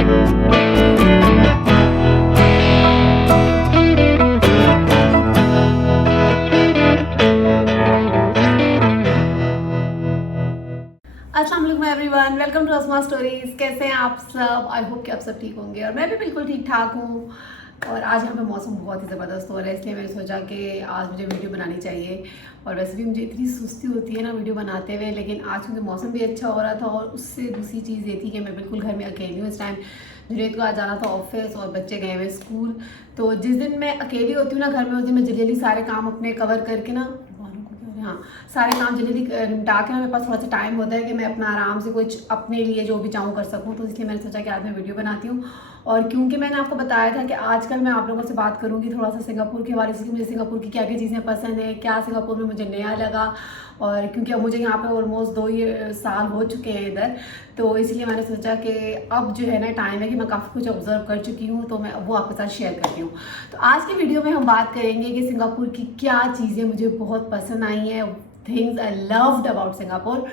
अस्सलाम वालेकुम everyone, welcome to Asma stories. कैसे हैं आप सब? आई होप कि आप सब ठीक होंगे और मैं भी बिल्कुल ठीक ठाक हूँ। और आज यहाँ पे मौसम बहुत ही ज़बरदस्त हो रहा है, इसलिए मैंने सोचा कि आज मुझे वीडियो बनानी चाहिए। और वैसे भी मुझे इतनी सुस्ती होती है ना वीडियो बनाते हुए, लेकिन आज क्योंकि मौसम भी अच्छा हो रहा था और उससे दूसरी चीज़ ये थी कि मैं बिल्कुल घर में अकेली हूँ इस टाइम। जुनैद को आज जाना था ऑफिस और बच्चे गए हुए स्कूल। तो जिस दिन मैं अकेली होती हूँ ना घर में, उस दिन मैं जल्दी जल्दी सारे काम अपने कवर करके ना, हाँ, सारे काम जल्दी निपटा के ना मेरे पास थोड़ा सा टाइम होता है कि मैं अपना आराम से कुछ अपने लिए जो भी चाहूँ कर सकूँ। तो इसलिए मैंने सोचा कि आज मैं वीडियो बनाती हूँ। और क्योंकि मैंने आपको बताया था कि आजकल मैं आप लोगों से बात करूँगी थोड़ा सा सिंगापुर के बारे में, मुझे सिंगापुर की क्या क्या चीज़ें पसंद है, क्या सिंगापुर में मुझे नया लगा। और क्योंकि अब मुझे यहाँ पे ऑलमोस्ट 2 साल हो चुके हैं इधर, तो इसलिए मैंने सोचा कि अब जो है ना टाइम है कि मैं काफ़ी कुछ ऑब्जर्व कर चुकी हूँ, तो मैं वो आपके साथ शेयर करती हूँ। तो आज की वीडियो में हम बात करेंगे कि सिंगापुर की क्या चीज़ें मुझे बहुत पसंद आई हैं, things I loved about Singapore.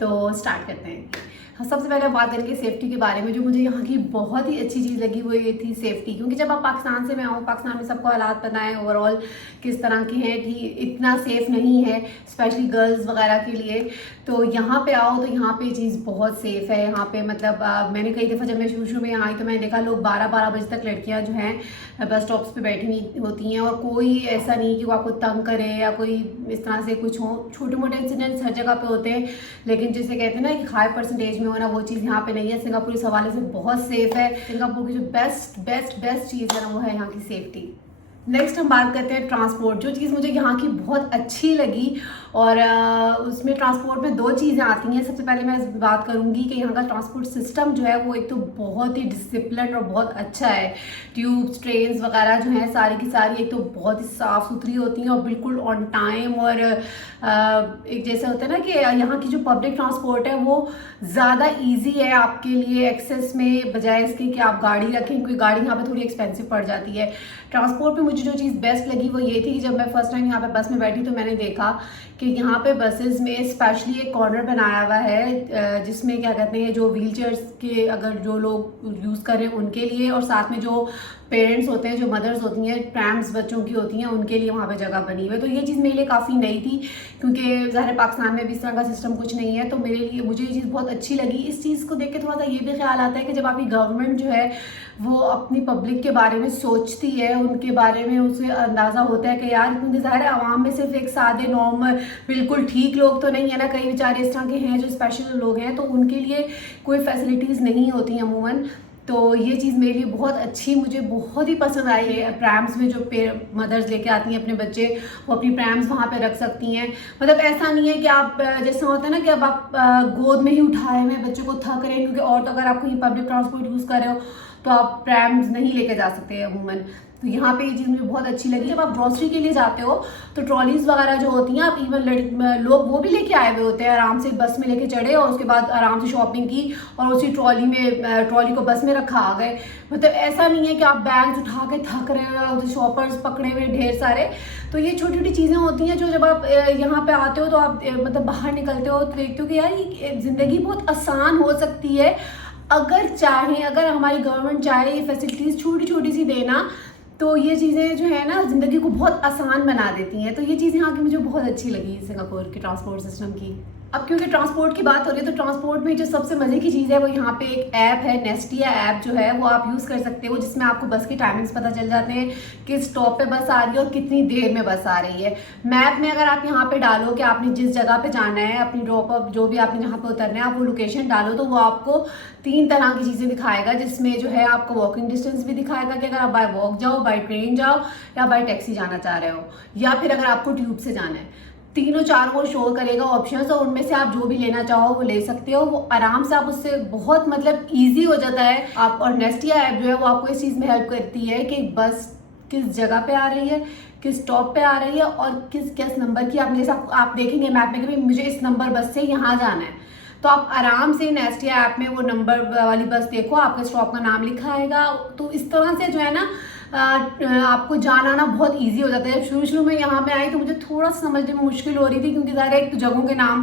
तो स्टार्ट करते हैं। सबसे पहले बात करेंगे सेफ्टी के बारे में। जो मुझे यहाँ की बहुत ही अच्छी चीज़ लगी वो ये थी सेफ्टी, क्योंकि जब आप पाकिस्तान से मैं आऊँ, पाकिस्तान में सबको हालात पता है ओवरऑल किस तरह के हैं कि इतना सेफ़ नहीं है, स्पेशली गर्ल्स वगैरह के लिए। तो यहाँ पे आओ तो यहाँ पे चीज़ बहुत सेफ़ है। यहाँ पे मतलब मैंने कई दफ़ा जब मैं शुरू में यहाँ आई तो मैंने देखा लोग 12-12 बजे तक लड़कियाँ जो हैं बस स्टॉप्स पे बैठी हुई होती हैं और कोई ऐसा नहीं कि वो आपको तंग करे या कोई इस तरह से कुछ हो। छोटे मोटे इंसिडेंट्स हर जगह पे होते हैं, लेकिन जिसे कहते हैं ना कि हाई परसेंटेज में होना, वो चीज़ यहाँ पे नहीं है। सिंगापुर इस हवाले से बहुत सेफ़ है। सिंगापुर की जो बेस्ट चीज़ है ना वो है यहाँ की सेफ्टी। नेक्स्ट हम बात करते हैं ट्रांसपोर्ट। जो चीज़ मुझे यहाँ की बहुत अच्छी लगी और उसमें ट्रांसपोर्ट में 2 चीज़ें आती हैं। सबसे पहले मैं बात करूँगी कि यहाँ का ट्रांसपोर्ट सिस्टम जो है वो एक तो बहुत ही डिसिप्लिन और बहुत अच्छा है। ट्यूब्स, ट्रेन्स वगैरह जो हैं सारी की सारी एक तो बहुत ही साफ़ सुथरी होती हैं और बिल्कुल ऑन टाइम। और एक जैसे होता है ना कि यहाँ की जो पब्लिक ट्रांसपोर्ट है वो ज़्यादा ईजी है आपके लिए एक्सेस में, बजाय इसके कि आप गाड़ी रखें, क्योंकि गाड़ी यहाँ पे थोड़ी एक्सपेंसिव पड़ जाती है। ट्रांसपोर्ट पे मुझे जो चीज़ बेस्ट लगी वो ये थी कि जब मैं फर्स्ट टाइम यहाँ पे बस में बैठी तो मैंने देखा कि यहाँ पे बसेस में स्पेशली एक कॉर्नर बनाया हुआ है जिसमें क्या कहते हैं जो व्हील चेयर्स के अगर जो लोग यूज़ कर रहे हैं उनके लिए, और साथ में जो पेरेंट्स होते हैं, जो मदर्स होती हैं, प्रैम्स बच्चों की होती हैं, उनके लिए वहाँ पे जगह बनी हुई है। तो ये चीज़ मेरे लिए काफ़ी नई थी, क्योंकि ज़ाहिर पाकिस्तान में भी इस तरह का सिस्टम कुछ नहीं है। तो मेरे लिए मुझे ये चीज़ बहुत अच्छी लगी। इस चीज़ को देख के थोड़ा सा ये भी ख्याल आता है कि जब आपकी गवर्नमेंट जो है वो अपनी पब्लिक के बारे में सोचती है, उनके बारे में उसे अंदाज़ा होता है कि यार, क्योंकि ज़ाहिर है आवाम में सिर्फ एक सादे नॉर्मल बिल्कुल ठीक लोग तो नहीं है ना, कई बेचारे इस तरह के हैं जो स्पेशल लोग हैं, तो उनके लिए कोई फैसिलिटीज़ नहीं होती अमूमन। तो ये चीज़ मेरे लिए बहुत अच्छी, मुझे बहुत ही पसंद आई है। प्रैम्स में जो मदर्स लेके आती हैं अपने बच्चे, वो अपनी प्रैम्स वहाँ पे रख सकती हैं। मतलब ऐसा नहीं है कि आप जैसा होता है ना कि अब आप गोद में ही उठाए हुए बच्चों को थक रहे हैं, क्योंकि और तो अगर आप कहीं पब्लिक ट्रांसपोर्ट यूज़ कर रहे हो तो आप प्रैम्स नहीं लेके जा सकते अमूमन। तो यहाँ पे ये चीज़ मुझे बहुत अच्छी लगी। जब आप ग्रॉसरी के लिए जाते हो तो ट्रॉलीज़ वगैरह जो होती हैं, आप इवन लोग वो भी लेके आए हुए होते हैं, आराम से बस में लेके चढ़े और उसके बाद आराम से शॉपिंग की और उसी ट्रॉली को बस में रखा आ गए। मतलब ऐसा नहीं है कि आप बैग्स उठा के थक रहे हो, शॉपर्स पकड़े हुए ढेर सारे। तो ये छोटी छोटी चीज़ें होती हैं जो जब आप यहाँ पे आते हो तो आप मतलब बाहर निकलते हो तो देखते हो कि यार ये ज़िंदगी बहुत आसान हो सकती है अगर चाहें, अगर हमारी गवर्नमेंट चाहे ये फैसिलिटीज़ छोटी छोटी सी देना, तो ये चीज़ें जो है ना ज़िंदगी को बहुत आसान बना देती हैं। तो ये चीज़ें यहाँ की मुझे बहुत अच्छी लगी सिंगापुर के ट्रांसपोर्ट सिस्टम की। अब क्योंकि ट्रांसपोर्ट की बात हो रही है तो ट्रांसपोर्ट में जो सबसे मज़े की चीज़ है वो यहाँ पे एक ऐप है, नेस्टिया ऐप जो है वो आप यूज़ कर सकते हो, जिसमें आपको बस की टाइमिंग्स पता चल जाते हैं, किस स्टॉप पे बस आ रही है और कितनी देर में बस आ रही है। मैप में अगर आप यहाँ पे डालो कि आपने जिस जगह पे जाना है, अपनी ड्रॉप अप जो भी आपने जहाँ पे उतरना है, आप वो लोकेशन डालो तो वो आपको 3 तरह की चीज़ें दिखाएगा, जिसमें जो है आपको वॉकिंग डिस्टेंस भी दिखाएगा कि अगर आप बाय वॉक जाओ, बाय ट्रेन जाओ या बाय टैक्सी जाना चाह रहे हो, या फिर अगर आपको ट्यूब से जाना है। तीनों चारों शो करेगा ऑप्शंस और उनमें से आप जो भी लेना चाहो वो ले सकते हो। वो आराम से आप उससे बहुत मतलब इजी हो जाता है आप। और नेस्टिया ऐप जो है वो आपको इस चीज़ में हेल्प करती है कि बस किस जगह पे आ रही है, किस स्टॉप पे आ रही है और किस नंबर की। आप जैसे आप देखेंगे मैप में कि मुझे इस नंबर बस से यहाँ जाना है, तो आप आराम से नेस्टिया ऐप में वो नंबर वाली बस देखो, आपके स्टॉप का नाम लिखा आएगा। तो इस तरह से जो है ना आपको जाना आना बहुत इजी हो जाता है। शुरू में यहाँ पे आई तो मुझे थोड़ा सा समझने में मुश्किल हो रही थी, क्योंकि ज़्यादा एक तो जगहों के नाम